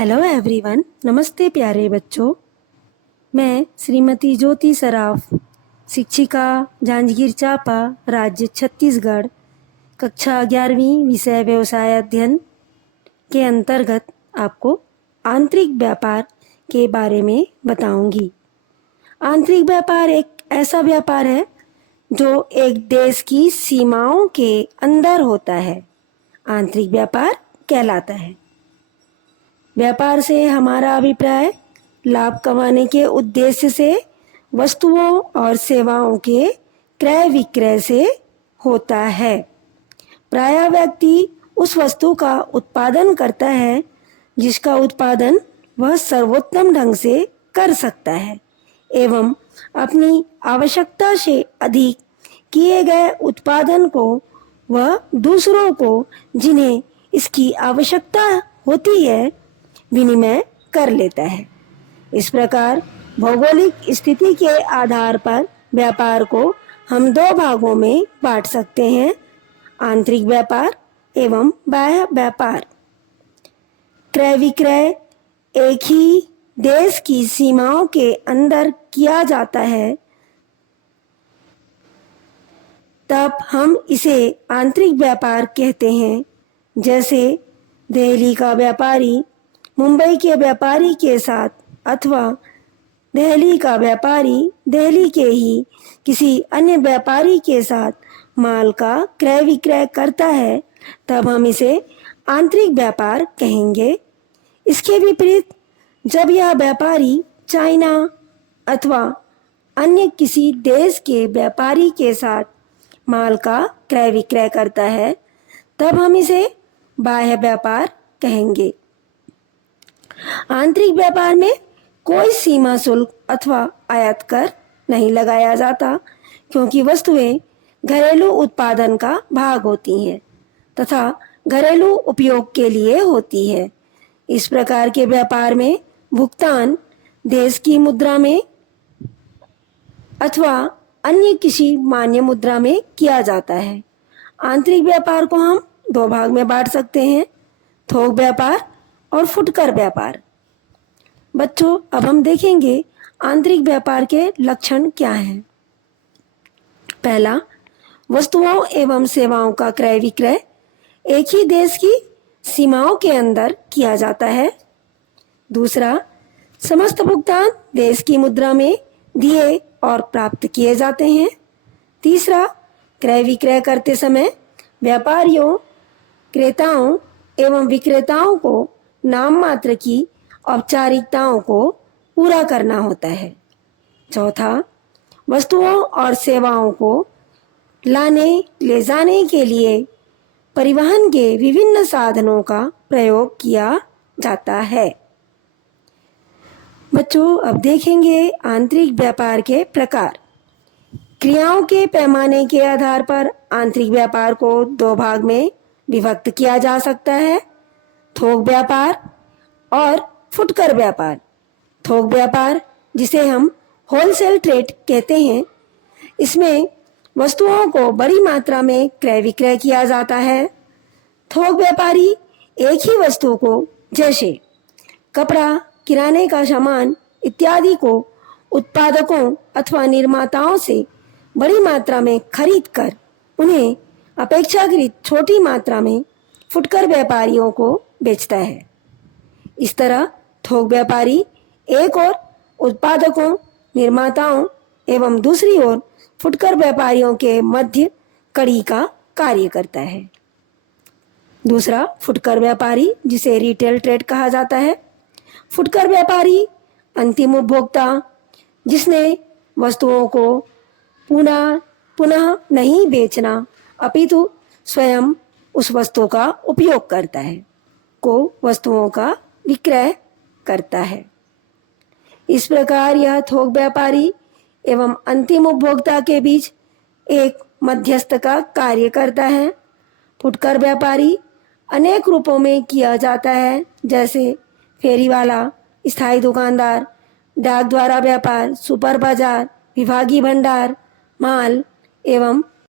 Hello everyone, नमस्ते प्यारे बच्चों। मैं श्रीमती ज्योति सराफ, शिक्षिका, जांजगीर चांपा, राज्य छत्तीसगढ़, कक्षा 11वीं, विषय व्यवसाय अध्ययन के अंतर्गत आपको आंतरिक व्यापार के बारे में बताऊंगी। आंतरिक व्यापार एक ऐसा व्यापार है जो एक देश की सीमाओं के अंदर होता है। आंतरिक व्यापार कहलाता है। व्यापार से हमारा अभिप्राय लाभ कमाने के उद्देश्य से वस्तुओं और सेवाओं के क्रय विक्रय से होता है। प्रायः व्यक्ति उस वस्तु का उत्पादन करता है जिसका उत्पादन वह सर्वोत्तम ढंग से कर सकता है एवं अपनी आवश्यकता से अधिक किए गए उत्पादन को वह दूसरों को जिन्हें इसकी आवश्यकता होती है विनिमय कर लेता है। इस प्रकार भौगोलिक स्थिति के आधार पर व्यापार को हम दो भागों में बांट सकते हैं, आंतरिक व्यापार एवं बाह्य व्यापार। क्रय विक्रय एक ही देश की सीमाओं के अंदर किया जाता है तब हम इसे आंतरिक व्यापार कहते हैं। जैसे दिल्ली का व्यापारी मुंबई के व्यापारी के साथ अथवा दिल्ली का व्यापारी दिल्ली के ही किसी अन्य व्यापारी के साथ माल का क्रय विक्रय करता है तब हम इसे आंतरिक व्यापार कहेंगे। इसके विपरीत जब यह व्यापारी चाइना अथवा अन्य किसी देश के व्यापारी के साथ माल का क्रय विक्रय करता है तब हम इसे बाह्य व्यापार कहेंगे। आंतरिक व्यापार में कोई सीमा शुल्क अथवा आयात कर नहीं लगाया जाता क्योंकि वस्तुएं घरेलू उत्पादन का भाग होती हैं तथा घरेलू उपयोग के लिए होती है। इस प्रकार के व्यापार में भुगतान देश की मुद्रा में अथवा अन्य किसी मान्य मुद्रा में किया जाता है। आंतरिक व्यापार को हम दो भाग में बांट सकते हैं, थोक व्यापार और फुटकर व्यापार। बच्चों, अब हम देखेंगे आंतरिक व्यापार के लक्षण क्या हैं। पहला, वस्तुओं एवं सेवाओं का क्रय विक्रय एक ही देश की सीमाओं के अंदर किया जाता है। दूसरा, समस्त भुगतान देश की मुद्रा में दिए और प्राप्त किए जाते हैं। तीसरा, क्रय विक्रय करते समय व्यापारियों, क्रेताओं एवं विक्रेताओं को नाम मात्र की औपचारिकताओं को पूरा करना होता है। चौथा, वस्तुओं और सेवाओं को लाने ले जाने के लिए परिवहन के विभिन्न साधनों का प्रयोग किया जाता है। बच्चों, अब देखेंगे आंतरिक व्यापार के प्रकार। क्रियाओं के पैमाने के आधार पर आंतरिक व्यापार को दो भाग में विभक्त किया जा सकता है, थोक व्यापार और फुटकर व्यापार। थोक व्यापार, जिसे हम होलसेल ट्रेड कहते हैं, इसमें वस्तुओं को बड़ी मात्रा में क्रय विक्रय किया जाता है। थोक व्यापारी एक ही वस्तु को, जैसे कपड़ा, किराने का सामान इत्यादि को उत्पादकों अथवा निर्माताओं से बड़ी मात्रा में खरीद कर उन्हें अपेक्षाकृत छोटी मात्रा में फुटकर व्यापारियों को बेचता है। इस तरह थोक व्यापारी एक ओर उत्पादकों, निर्माताओं एवं दूसरी ओर फुटकर व्यापारियों के मध्य कड़ी का कार्य करता है। दूसरा, फुटकर व्यापारी, जिसे रिटेल ट्रेड कहा जाता है। फुटकर व्यापारी अंतिम उपभोक्ता, जिसने वस्तुओं को पुनः नहीं बेचना अपितु स्वयं उस वस्तु का उपयोग करता है, को वस्तुओं का विक्रय करता है। इस प्रकार यह थोक व्यापारी एवं अंतिम उपभोक्ता के बीच एक मध्यस्थ का कार्य करता है। फुटकर व्यापारी अनेक रूपों में किया जाता है, जैसे फेरीवाला, स्थायी दुकानदार, डाक द्वारा व्यापार, सुपर बाजार, विभागीय भंडार, माल एवं